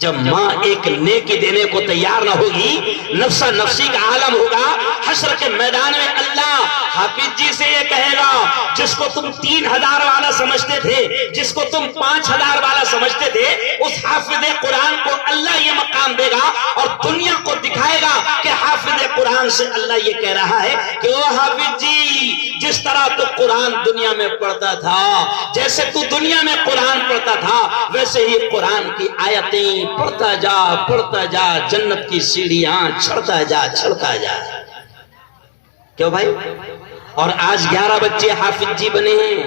جب ماں ایک نیکی دینے کو تیار نہ ہوگی، نفسا نفسی کا عالم ہوگا، حشر کے میدان میں اللہ حافظ جی سے یہ کہے گا، جس کو تم 3000 والا سمجھتے تھے، جس کو تم 5000 والا سمجھتے تھے، اس حافظ قرآن کو اللہ یہ مقام دے گا اور دنیا کو دکھائے گا کہ حافظ قرآن سے اللہ یہ کہہ رہا ہے کہ او حافظ جی، جس طرح تو قرآن دنیا میں پڑھتا تھا، جیسے تو دنیا میں قرآن پڑھتا تھا، ویسے ہی قرآن کی آیتیں پڑھتا جا، جنت کی سیڑھیاں چڑھتا جا۔ کیوں بھائی؟ اور آج 11 بچے حافظ جی بنے ہیں،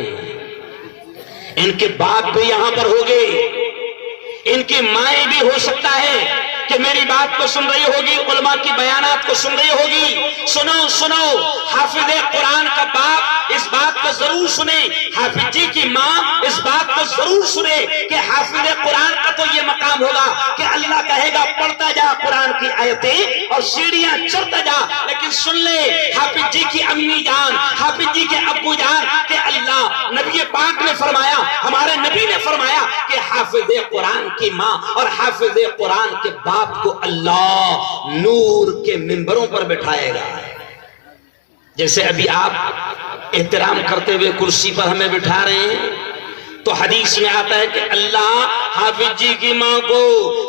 ان کے باپ بھی یہاں پر ہوگے، ان کی مائیں بھی ہو سکتا ہے کہ میری بات کو سن رہی ہوگی، علماء کی بیانات کو سن رہی ہوگی۔ سنو، حافظ قرآن کا باپ اس بات کو ضرور سنے، حافظ جی کی ماں اس بات کو ضرور سنے کہ حافظ قرآن کا تو یہ مقام ہوگا کہ اللہ کہے گا پڑھتا جا قرآن کی آیتیں اور سیڑھیاں چڑھتا جا۔ لیکن سن لے، حافظ جی کی امی جان، حافظ جی کے ابو جان، کہ اللہ نبی پاک نے فرمایا، ہمارے نبی نے فرمایا کہ حافظ قرآن کی ماں اور حافظ قرآن کے باپ کو اللہ نور کے منبروں پر بٹھائے گا۔ جیسے ابھی آپ احترام کرتے ہوئے کرسی پر ہمیں بٹھا رہے ہیں، تو حدیث میں آتا ہے کہ اللہ حافظ جی کی ماں کو،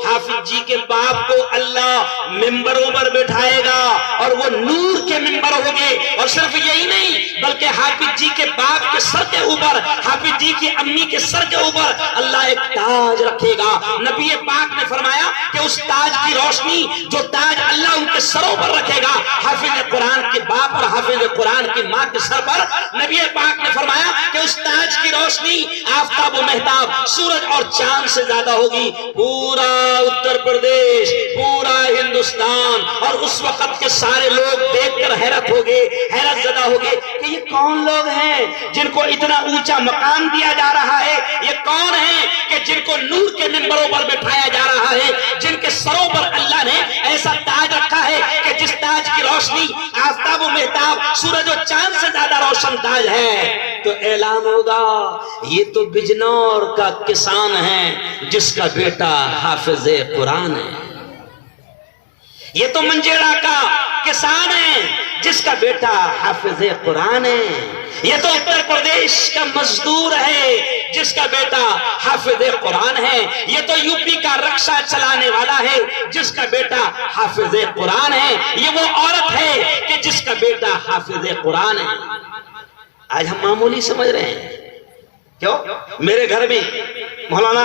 حافظ جی کے باپ کو اللہ منبروں پر بٹھائے گا اور وہ نور کے منبر ہوں گے۔ اور صرف یہی نہیں بلکہ حافظ جی کے باپ کے سر کے اوپر، حافظ جی کی امی کے سر کے اوپر اللہ ایک تاج رکھے گا۔ نبی پاک نے فرمایا کہ اس تاج کی روشنی، جو تاج اللہ ان کے سروں پر رکھے گا، حافظ قرآن کے باپ اور حافظ قرآن کی ماں کے سر پر، نبی پاک نے فرمایا کہ اس تاج کی روشنی آفتاب و مہتاب، سورج اور چاند سے زیادہ ہوگی۔ پورا اتر پردیش، پورا ہندوستان اور اس وقت کے سارے لوگ دیکھ کر حیرت زدہ ہوگے کہ یہ کون لوگ ہیں جن کو اتنا اونچا مقام دیا جا رہا ہے، یہ کون ہیں کہ جن کو نور کے منبروں پر بٹھایا جا رہا ہے، جن کے سروں پر اللہ نے ایسا تاج رکھا ہے کہ جس تاج کی روشنی آفتاب و مہتاب، سورج و چاند سے زیادہ روشن تاج ہے۔ تو اعلان ہوگا یہ تو بجنور کا کسان ہے جس کا بیٹا حافظ قرآن ہے، یہ تو منجیڑا کا کسان ہے جس کا بیٹا حافظ قرآن ہے، یہ تو اتر پردیش کا مزدور ہے جس کا بیٹا حافظ قرآن ہے، یہ تو یو پی کا رکشہ چلانے والا ہے جس کا بیٹا حافظ قرآن ہے، یہ وہ عورت ہے کہ جس کا بیٹا حافظ قرآن ہے۔ آج ہم معمولی سمجھ رہے ہیں، کیوں؟ میرے گھر میں مولانا،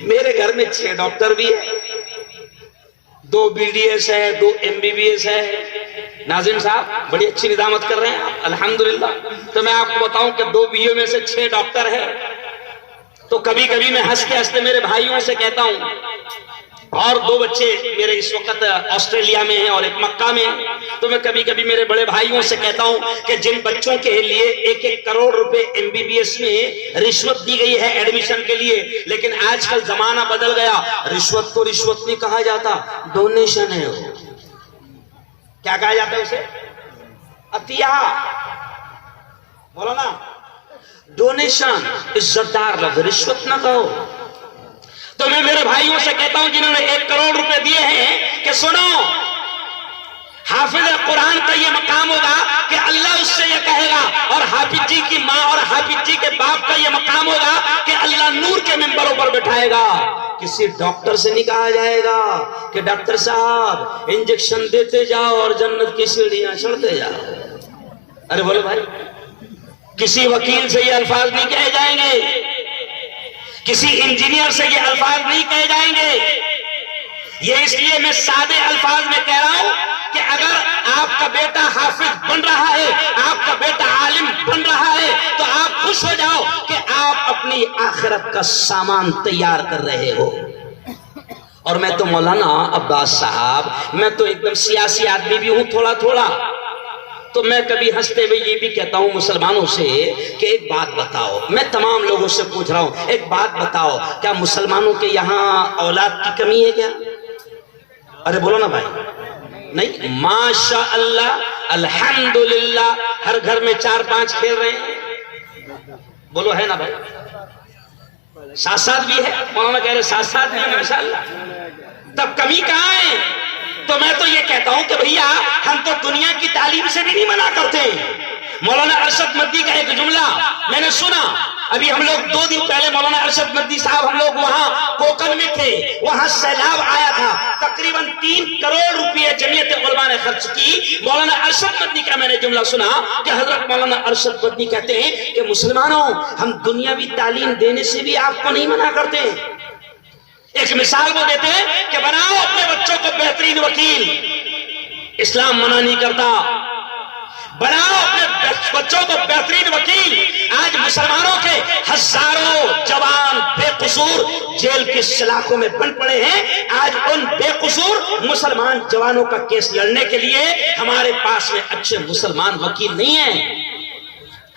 میرے گھر میں 6 ڈاکٹر بھی ہیں، 2 BDS ہے، 2 MBBS ہے۔ ناظرین صاحب بڑی اچھی نظامت کر رہے ہیں آپ، الحمدللہ۔ تو میں آپ کو بتاؤں کہ 2 BA میں سے 6 ڈاکٹر ہیں، تو کبھی کبھی میں ہنستے میرے بھائیوں سے کہتا ہوں، اور 2 بچے میرے اس وقت آسٹریلیا میں ہیں اور ایک مکہ میں ہیں، تو میں کبھی کبھی میرے بڑے بھائیوں سے کہتا ہوں کہ جن بچوں کے لیے 1-1 کروڑ روپے MBBS میں رشوت دی گئی ہے ایڈمیشن کے لیے، لیکن آج کل زمانہ بدل گیا، رشوت کو رشوت نہیں کہا جاتا، ڈونیشن ہے۔ وہ کیا کہا جاتا ہے اسے؟ عطیہ، بولو نا، ڈونیشن، عزتدار لفظ، رشوت نہ کہو۔ تو میں میرے بھائیوں سے کہتا ہوں جنہوں نے 1 کروڑ روپے دیے ہیں کہ سنو، حافظ قرآن کا یہ مقام ہوگا کہ اللہ اس سے یہ کہے گا، اور حافظ جی کی ماں اور حافظ جی کے باپ کا یہ مقام ہوگا کہ اللہ نور کے منبروں پر بٹھائے گا۔ کسی ڈاکٹر سے نہیں کہا جائے گا کہ ڈاکٹر صاحب انجیکشن دیتے جاؤ اور جنت کی سیڑھیاں چڑھتے جاؤ۔ ارے بولو بھائی، کسی وکیل سے یہ الفاظ نہیں کہے جائیں گے، کسی انجینئر سے یہ الفاظ نہیں کہے جائیں گے۔ یہ اس لیے میں سادے الفاظ میں کہہ رہا ہوں کہ اگر آپ کا بیٹا حافظ بن رہا ہے، آپ کا بیٹا عالم بن رہا ہے، تو آپ خوش ہو جاؤ کہ آپ اپنی آخرت کا سامان تیار کر رہے ہو۔ اور میں تو مولانا عباس صاحب، میں تو ایک دم سیاسی آدمی بھی ہوں تھوڑا تھوڑا، تو میں کبھی ہنستے ہوئے یہ بھی کہتا ہوں مسلمانوں سے کہ ایک بات بتاؤ، میں تمام لوگوں سے پوچھ رہا ہوں، ایک بات بتاؤ، کیا مسلمانوں کے یہاں اولاد کی کمی ہے کیا؟ ارے بولو نا بھائی، نہیں؟ ماشاء اللہ، الحمدللہ، ہر گھر میں 4-5 کھیل رہے ہیں، بولو ہے نا بھائی؟ ساتھ ساتھ بھی ہے، مولانا کہہ رہے ساتھ ساتھ بھی ہے، ماشاءاللہ، تب کمی کہاں ہے؟ تو میں تو یہ کہتا ہوں کہ بھئیہ ہم تو دنیا کی تعلیم سے بھی نہیں منع کرتے۔ مولانا ارشد مدی کا ایک جملہ میں نے سنا، ابھی ہم لوگ 2 دن پہلے مولانا ارشد مدی صاحب ہم لوگ وہاں کوکن میں تھے، وہاں سیلاب آیا تھا، تقریباً 3 کروڑ روپے جمعیت علماء نے خرچ کی۔ مولانا ارشد مدی کا میں نے جملہ سنا کہ حضرت مولانا ارشد مدی کہتے ہیں کہ مسلمانوں ہم دنیاوی تعلیم دینے سے بھی آپ کو نہیں منع کرتے۔ ایک مثال وہ دیتے ہیں کہ بناؤ اپنے بچوں کو بہترین وکیل، اسلام منع نہیں کرتا، بناؤ اپنے بچوں کو بہترین وکیل۔ آج مسلمانوں کے ہزاروں جوان بے قصور جیل کی سلاخوں میں بند پڑے ہیں، آج ان بے قصور مسلمان جوانوں کا کیس لڑنے کے لیے ہمارے پاس میں اچھے مسلمان وکیل نہیں ہیں۔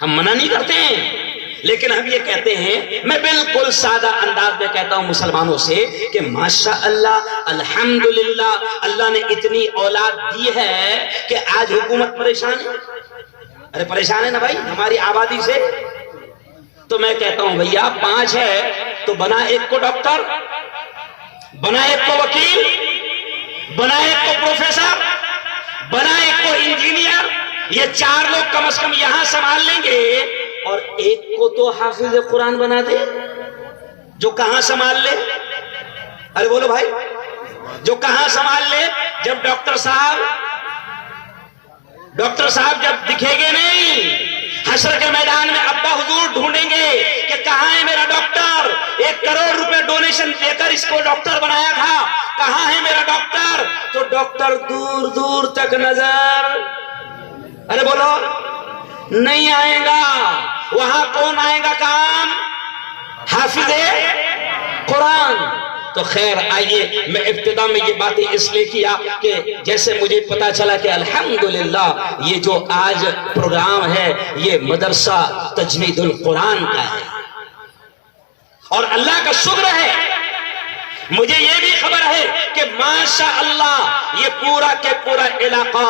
ہم منع نہیں کرتے ہیں، لیکن ہم یہ کہتے ہیں، میں بالکل سادہ انداز میں کہتا ہوں مسلمانوں سے کہ ماشاءاللہ الحمدللہ اللہ نے اتنی اولاد دی ہے کہ آج حکومت پریشان ہے۔ ارے پریشان ہے نا بھائی ہماری آبادی سے، تو میں کہتا ہوں بھیا 5 ہے تو بنا ایک کو ڈاکٹر، بنا ایک کو وکیل، بنا ایک کو پروفیسر، بنا ایک کو انجینئر، یہ 4 لوگ کم از کم یہاں سنبھال لیں گے، اور ایک کو تو حافظ قرآن بنا دے جو کہاں سنبھال لے۔ ارے بولو بھائی، جو کہاں سنبھال لے؟ جب ڈاکٹر صاحب جب دکھے گے نہیں، حشر کے میدان میں ابا حضور ڈھونڈیں گے کہ کہاں ہے میرا ڈاکٹر، 1 کروڑ روپے ڈونیشن دے کر اس کو ڈاکٹر بنایا تھا، کہاں ہے میرا ڈاکٹر؟ تو ڈاکٹر دور دور تک نظر، ارے بولو، نہیں آئے گا۔ وہاں کون آئے گا کام؟ حافظ قرآن۔ تو خیر آئیے، میں ابتدا میں یہ باتیں اس لیے کیا کہ جیسے مجھے پتا چلا کہ الحمدللہ یہ جو آج پروگرام ہے یہ مدرسہ تجوید القرآن کا ہے، اور اللہ کا شکر ہے مجھے یہ بھی خبر ہے کہ ماشاءاللہ یہ پورا کے پورا علاقہ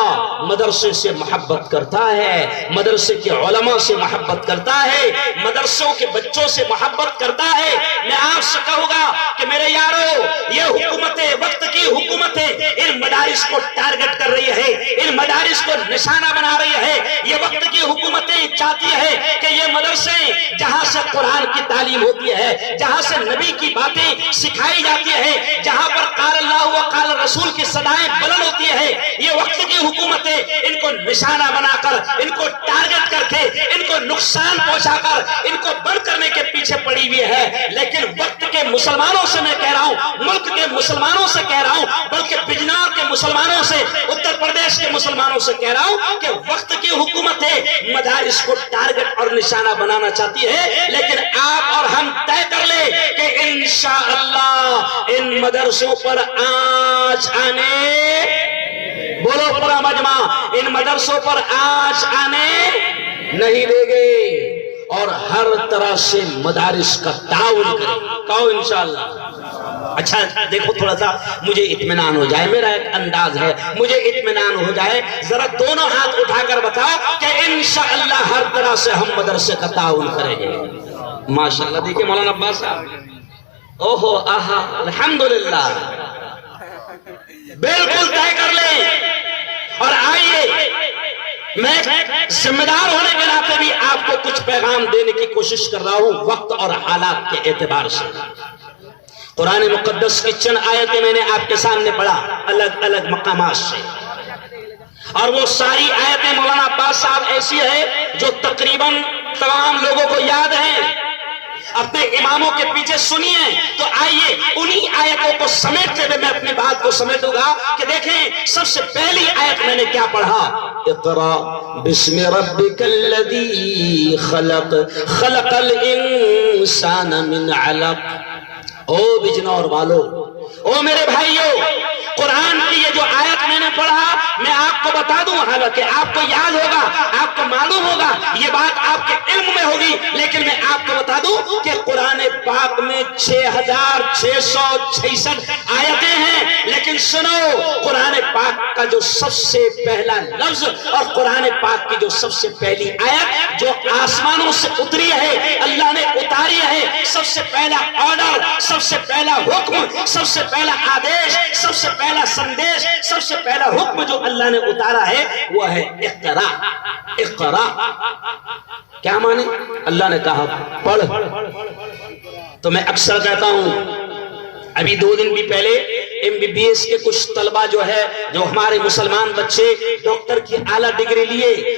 مدرسے سے محبت کرتا ہے، مدرسے کے علماء سے محبت کرتا ہے، مدرسوں کے بچوں سے محبت کرتا ہے۔ میں آپ سے کہوں گا کہ میرے یارو، یہ حکومتیں وقت کی حکومتیں ان مدارس کو ٹارگٹ کر رہی ہے، ان مدارس کو نشانہ بنا رہی ہے۔ یہ وقت کی حکومتیں چاہتی ہے کہ یہ مدرسے جہاں سے قرآن کی تعلیم ہوتی ہے، جہاں سے نبی کی باتیں سکھائی جاتی ہے، جہاں پر قال اللہ و قال رسول کی صدائیں بلند ہوتی ہے، یہ وقت کی حکومتیں ان کو نشانہ بنا کر، ان کو ٹارگٹ کر کے، ان کو نقصان پہنچا کر، ان کو بند کرنے کے پیچھے پڑی ہوئی ہے۔ لیکن وقت کے مسلمانوں سے میں کہہ رہا ہوں، ملک کے مسلمانوں سے کہہ رہا ہوں، بلکہ بجنور کے مسلمانوں سے، اتر پردیش کے مسلمانوں سے کہہ رہا ہوں کہ وقت کی حکومتیں مدارس کو ٹارگٹ اور نشانہ بنانا چاہتی ہے، لیکن آپ اور ہم طے کر لیں کہ انشاءاللہ ان مدرسوں پر آنچ آنے، بولو پورا مجمع، ان مدرسوں پر آنچ آنے نہیں دے گے، اور ہر طرح سے مدارس کا تعاون کریں۔ کہو انشاءاللہ۔ اچھا دیکھو، تھوڑا سا مجھے اطمینان ہو جائے، میرا ایک انداز ہے، مجھے اطمینان ہو جائے، ذرا دونوں ہاتھ اٹھا کر بتاؤ کہ انشاءاللہ ہر طرح سے ہم مدرسے کا تعاون کریں گے۔ ماشاءاللہ، دیکھیں مولانا عباس صاحب، اوہو آہا، الحمدللہ، بالکل طے کر لیں۔ اور آئیے، میں ذمہ دار ہونے کے ناطے بھی آپ کو کچھ پیغام دینے کی کوشش کر رہا ہوں وقت اور حالات کے اعتبار سے۔ قرآن مقدس کی چند آیتیں میں نے آپ کے سامنے پڑھا الگ الگ مقامات سے، اور وہ ساری آیتیں مولانا عباس صاحب ایسی ہے جو تقریباً تمام لوگوں کو یاد ہیں، اپنے اماموں کے پیچھے سنیے۔ تو آئیے انہی آیتوں کو سمیٹتے ہوئے میں اپنی بات کو سمیٹوں گا کہ دیکھیں سب سے پہلی آیت میں نے کیا پڑھا، اقرا بسم ربک الذی خلق خلق الانسان من علق۔ او بجنور والو، او میرے بھائیو، قرآن کی یہ جو آیت میں نے نے پڑھا، میں آپ کو بتا دوں، حالانکہ آپ کو یاد ہوگا، آپ کو معلوم ہوگا، یہ بات آپ کے علم میں ہوگی، لیکن میں آپ کو بتا دوں کہ قرآن پاک میں 6666 آیتیں ہیں، لیکن سنو، قرآن پاک کا جو سب سے پہلا لفظ اور قرآن پاک کی جو سب سے پہلی آیت جو آسمانوں سے اتری ہے، اللہ نے اتاری ہے، سب سے پہلا آرڈر، سب سے پہلا حکم، سب سے پہلا آدیش، سب سے پہلا سندیش، سب سے پہلا حکم جو اللہ نے اتارا ہے وہ ہے اقرا۔ اقرا کیا مانے؟ اللہ نے کہا پڑھ۔ تو میں اکثر کہتا ہوں، ابھی 2 دن بھی پہلے MBBS کے کچھ طلبہ جو ہے، جو ہمارے مسلمان بچے ڈاکٹر کی اعلیٰ ڈگری لیے،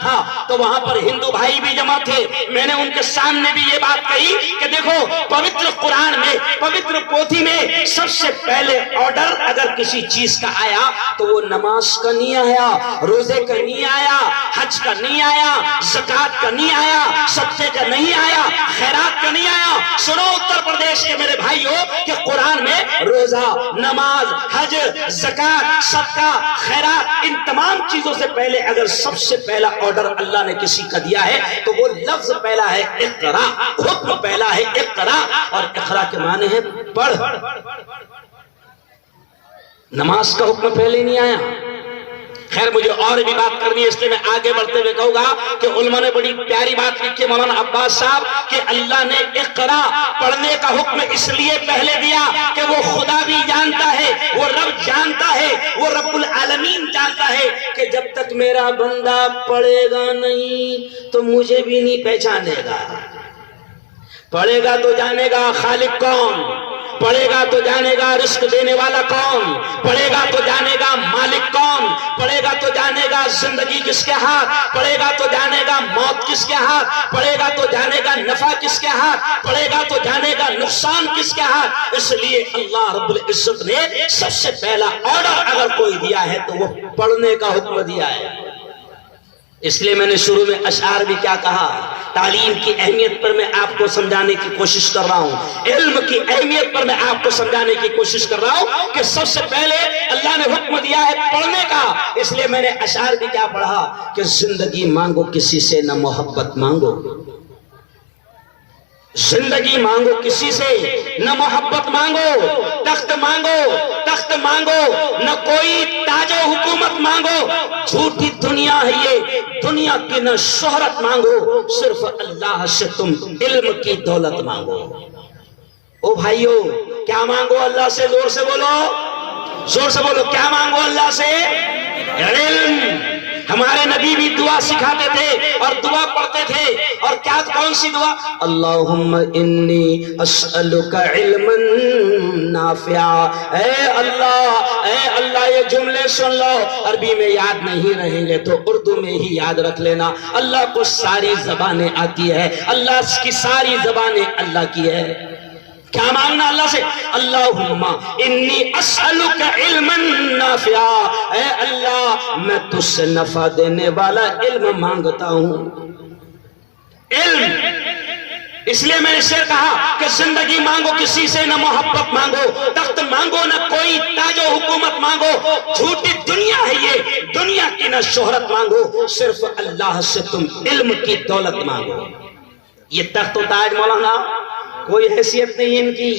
تھا، تو وہاں پر ہندو بھائی بھی جمع تھے۔ میں نے ان کے سامنے بھی یہ بات کہی کہ دیکھو، پوتر قرآن میں، پوتر پوتھی میں سب سے پہلے آرڈر اگر کسی چیز کا آیا تو وہ نماز کا نہیں آیا، روزے کا نہیں آیا، حج کا نہیں آیا، زکوٰۃ کا نہیں آیا، صدقے کا نہیں آیا، خیرات کا نہیں آیا۔ سنو اتر پردیش کے میرے بھائیو کہ قرآن میں روزہ، نماز، حج، زکوٰۃ، صدقہ، خیرات، ان تمام چیزوں سے پہلے اگر سب سے پہلا آرڈر اللہ نے کسی کا دیا ہے تو وہ لفظ پہلا ہے اقرا، حکم پہلا ہے اقرا، اور اقرا کے معنی ہے پڑھ۔ نماز کا حکم پہلے نہیں آیا۔ خیر مجھے اور بھی بات کرنی ہے، اس لیے میں آگے بڑھتے ہوئے کہوں گا کہ علماء نے بڑی پیاری بات لکھی مولانا عباس صاحب کہ اللہ نے اقرا پڑھنے کا حکم اس لیے پہلے دیا کہ وہ خدا بھی جانتا ہے، وہ رب جانتا ہے، وہ رب العالمین جانتا ہے کہ جب تک میرا بندہ پڑھے گا نہیں تو مجھے بھی نہیں پہچانے گا۔ پڑھے گا تو جانے گا خالق کون، پڑھے گا تو جانے گا رزق دینے والا کون، پڑھے گا تو جانے گا مالک کون، پڑھے گا تو جانے گا زندگی کس کے ہاتھ، پڑھے گا تو جانے گا موت کس کے ہاتھ، پڑھے گا تو جانے گا نفع کس کے ہاتھ، پڑھے گا تو جانے گا نقصان کس کے ہاتھ۔ اس لیے اللہ رب العزت نے سب سے پہلا آرڈر اگر کوئی دیا ہے تو وہ پڑھنے کا حکم دیا ہے۔ اس لیے میں نے شروع میں اشعار بھی کیا کہا، تعلیم کی اہمیت پر میں آپ کو سمجھانے کی کوشش کر رہا ہوں، علم کی اہمیت پر میں آپ کو سمجھانے کی کوشش کر رہا ہوں کہ سب سے پہلے اللہ نے حکم دیا ہے پڑھنے کا۔ اس لیے میں نے اشعار بھی کیا پڑھا کہ زندگی مانگو کسی سے نہ محبت مانگو، زندگی مانگو کسی سے نہ محبت مانگو، تخت مانگو، تخت مانگو نہ کوئی تاج و حکومت مانگو، جھوٹی دنیا ہے یہ، دنیا کی نہ شہرت مانگو، صرف اللہ سے تم علم کی دولت مانگو۔ او بھائیو کیا مانگو اللہ سے؟ زور سے بولو، زور سے بولو، کیا مانگو اللہ سے؟ علم۔ ہمارے نبی بھی دعا سکھاتے تھے اور دعا پڑھتے تھے، اور کیا کون سی دعا؟ اللہم انی اسألک علما نافعا۔ اے اللہ یہ جملے سن لو، عربی میں یاد نہیں رہیں گے تو اردو میں ہی یاد رکھ لینا۔ اللہ کو ساری زبانیں آتی ہے، اللہ کی ساری زبانیں اللہ کی ہے۔ کیا مانگنا اللہ سے؟ اللہم انی اسألک علما نافعا، اے اللہ میں تجھ سے نفع دینے والا علم مانگتا ہوں۔ علم، اس لیے میں نے سے کہا کہ زندگی مانگو کسی سے نہ محبت مانگو، تخت مانگو نہ کوئی تاج و حکومت مانگو، جھوٹی دنیا ہے یہ، دنیا کی نہ شہرت مانگو، صرف اللہ سے تم علم کی دولت مانگو۔ یہ تخت و تاج مولانا کوئی حیثیت نہیں ان کی،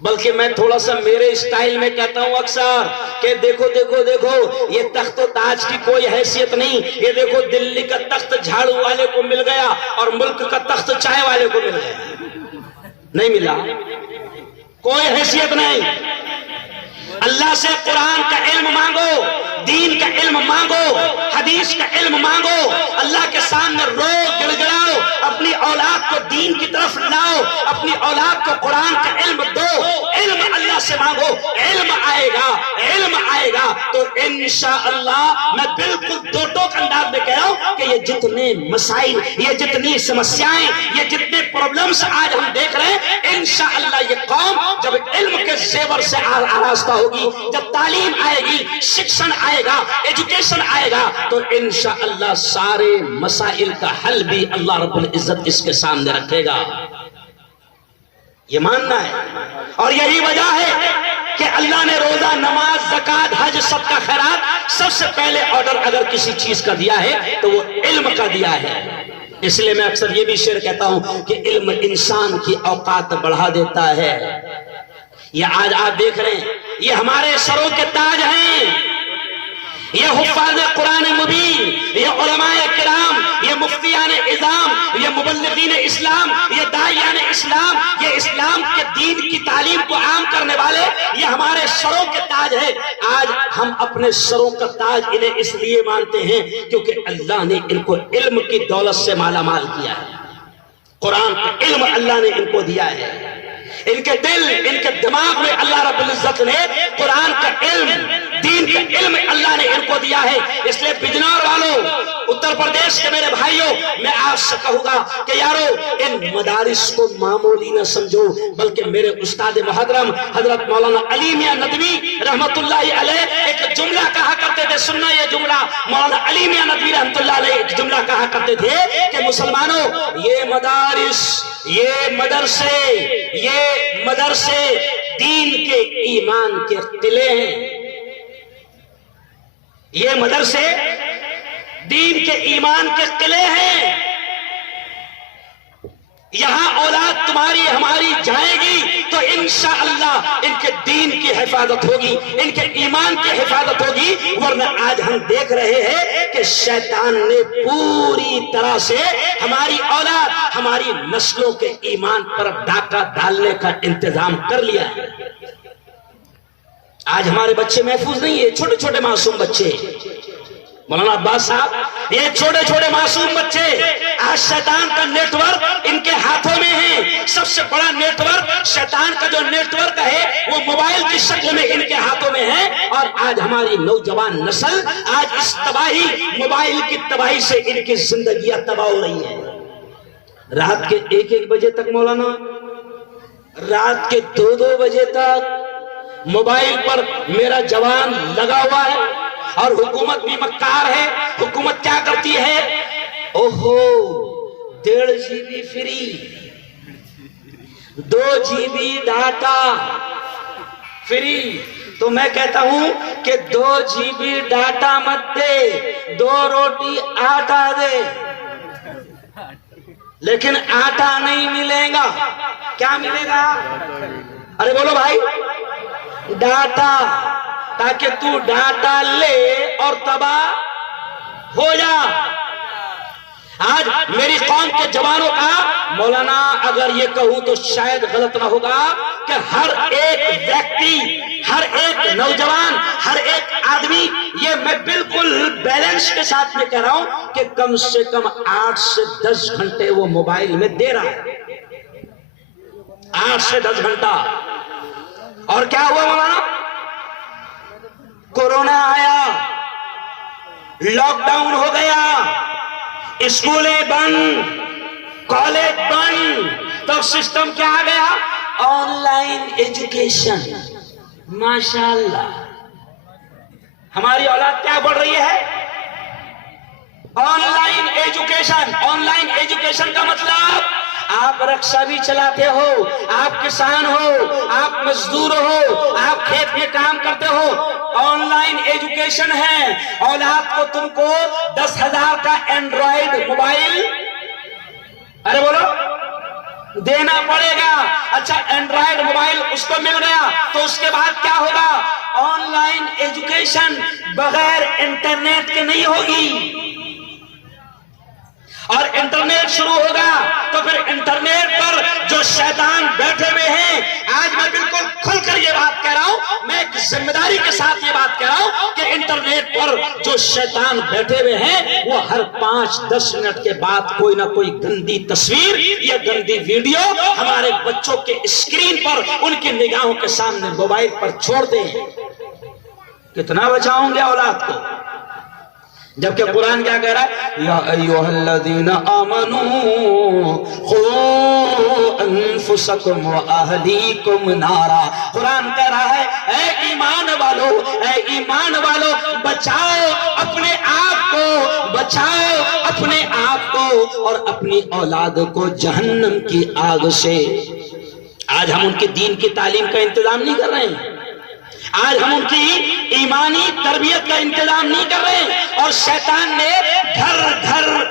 بلکہ میں تھوڑا سا میرے اسٹائل میں کہتا ہوں اکثر کہ دیکھو دیکھو دیکھو یہ تخت و تاج کی کوئی حیثیت نہیں، یہ دیکھو دلی کا تخت جھاڑو والے کو مل گیا اور ملک کا تخت چائے والے کو مل گیا، نہیں ملا، کوئی حیثیت نہیں۔ اللہ سے قرآن کا علم مانگو، دین کا علم مانگو، حدیث کا علم مانگو، اللہ کے سامنے رو گڑ گڑاؤ، اپنی اولاد کو دین کی طرف لاؤ، اپنی اولاد کو قرآن کا علم دو، علم اللہ سے مانگو، علم آئے گا، علم آئے گا تو انشاءاللہ میں بالکل دو ٹوک انداز میں کہہ رہا ہوں کہ یہ جتنے مسائل، یہ جتنی سمسیائیں، یہ جتنے پرابلمز آج ہم دیکھ رہے ہیں، انشاءاللہ یہ قوم جب علم کے زیور سے آراستہ ہوگی، جب تعلیم آئے گی، شکشن آئے گا، ایجوکیشن آئے گا تو انشاءاللہ سارے مسائل کا حل بھی اللہ رب العزت اس کے سامنے رکھے گا۔ یہ ماننا ہے، اور یہی وجہ ہے کہ اللہ نے روزہ، نماز، زکات، حج، صدقہ، خیرات سب سے پہلے آرڈر اگر کسی چیز کا دیا ہے تو وہ علم کا دیا ہے۔ اس لیے میں اکثر یہ بھی شعر کہتا ہوں کہ علم انسان کی اوقات بڑھا دیتا ہے۔ یہ آج آپ دیکھ رہے ہیں، یہ ہمارے سروں کے تاج ہیں، یہ حفاظ قرآن مبین، یہ علماء کرام، یہ مفتیان اعظام، یہ مبلغین اسلام، یہ داعیان اسلام، یہ اسلام کے دین کی تعلیم کو عام کرنے والے، یہ ہمارے سروں کے تاج ہیں۔ آج ہم اپنے سروں کا تاج انہیں اس لیے مانتے ہیں کیونکہ اللہ نے ان کو علم کی دولت سے مالا مال کیا ہے۔ قرآن کا علم اللہ نے ان کو دیا ہے، ان کے دل، ان کے دماغ میں اللہ رب العزت نے قرآن کا علم، دین کا علم اللہ نے ان کو دیا ہے۔ اس لیے بجنور والوں، اتر پردیش کے میرے بھائیوں، میں آپ سے کہوں گا کہ یارو ان مدارس کو معمولی نہ سمجھو، بلکہ میرے استاد محترم حضرت مولانا علی میاں ندوی رحمت اللہ علیہ ایک جملہ کہا کرتے تھے، سننا یہ جملہ، مولانا علی میاں ندوی رحمت اللہ علیہ ایک جملہ کہا کرتے تھے کہ مسلمانوں، یہ مدارس، یہ مدرسے دین کے ایمان کے قلعے ہیں۔ یہ مدرسے دین کے ایمان کے قلعے ہیں۔ یہاں اولاد تمہاری ہماری جائے گی تو انشاءاللہ ان کے دین کی حفاظت ہوگی، ان کے ایمان کی حفاظت ہوگی۔ ورنہ آج ہم دیکھ رہے ہیں کہ شیطان نے پوری طرح سے ہماری اولاد، ہماری نسلوں کے ایمان پر ڈاکہ ڈالنے کا انتظام کر لیا ہے۔ آج ہمارے بچے محفوظ نہیں ہیں، چھوٹے چھوٹے معصوم بچے، مولانا عباس صاحب، یہ چھوٹے چھوٹے معصوم بچے، آج شیطان کا نیٹ ورک ان کے ہاتھوں میں ہے۔ سب سے بڑا نیٹ ورک، شیطان کا جو نیٹ ورک ہے وہ موبائل کی شکل میں ان کے ہاتھوں میں ہے۔ اور آج ہماری نوجوان نسل آج اس تباہی، موبائل کی تباہی سے ان کی زندگیاں تباہ ہو رہی ہیں۔ رات کے 1-1 بجے تک مولانا، رات کے 2-2 بجے تک موبائل پر میرا جوان لگا ہوا ہے، اور حکومت بھی مکار ہے۔ حکومت کیا کرتی ہے؟ اوہو 1.5 GB free, 2 GB data free. تو میں کہتا ہوں کہ 2 GB ڈاٹا مت دے، 2 روٹی آٹا دے، لیکن آٹا نہیں ملے گا۔ کیا ملے گا؟ ارے بولو بھائی، ڈاٹا، تاکہ تو ڈاٹا لے اور تباہ ہو جا۔ آج میری قوم کے جوانوں کا، مولانا اگر یہ کہوں تو شاید غلط نہ ہوگا، کہ ہر ایک ویکتی، ہر ایک نوجوان، ہر ایک آدمی، یہ میں بالکل بیلنس کے ساتھ میں کہہ رہا ہوں کہ کم سے کم 8 سے 10 گھنٹے وہ موبائل میں دے رہا ہے، 8 سے 10 گھنٹہ۔ اور کیا ہوا مولانا؟ کورونا آیا، لاک ڈاؤن ہو گیا، اسکولیں بند، کالج بند، تو سسٹم کیا آ گیا؟ On line education. ماشاءاللہ ہماری اولاد کیا پڑھ رہی ہے؟ On line education. On line education کا مطلب آپ رکشہ بھی چلاتے ہو، آپ کسان ہو، آپ مزدور ہو، آپ کھیت میں کام کرتے ہو، آن لائن ایجوکیشن ہے۔ اولاد کو تم کو 10,000 کا اینڈرائیڈ موبائل، ارے بولو، دینا پڑے گا۔ اچھا اینڈرائیڈ موبائل اس کو مل گیا تو اس کے بعد کیا ہوگا؟ آن لائن ایجوکیشن بغیر انٹرنیٹ کے نہیں ہوگی، اور انٹرنیٹ شروع ہوگا تو پھر انٹرنیٹ پر جو شیطان بیٹھے ہوئے ہیں، آج میں بالکل کھل کر یہ بات کہہ رہا ہوں، میں ایک ذمہ داری کے ساتھ یہ بات کہہ رہا ہوں کہ انٹرنیٹ پر جو شیطان بیٹھے ہوئے ہیں وہ ہر 5-10 منٹ کے بعد کوئی نہ کوئی گندی تصویر یا گندی ویڈیو ہمارے بچوں کے اسکرین پر، ان کی نگاہوں کے سامنے موبائل پر چھوڑتے ہیں۔ کتنا بچاؤں گے اولاد کو؟ جبکہ قرآن کیا کہہ رہا ہے؟ یا ایوہ الذین آمنوا قوا انفسکم و اہلیکم نارا۔ قرآن کہہ رہا ہے اے ایمان والو، اے ایمان والو، بچاؤ اپنے آپ کو، بچاؤ اپنے آپ کو اور اپنی اولاد کو جہنم کی آگ سے۔ آج ہم ان کے دین کی تعلیم کا انتظام نہیں کر رہے ہیں، آج ہم ان کی ایمانی تربیت کا انتظام نہیں کر رہے، اور شیطان نے گھر گھر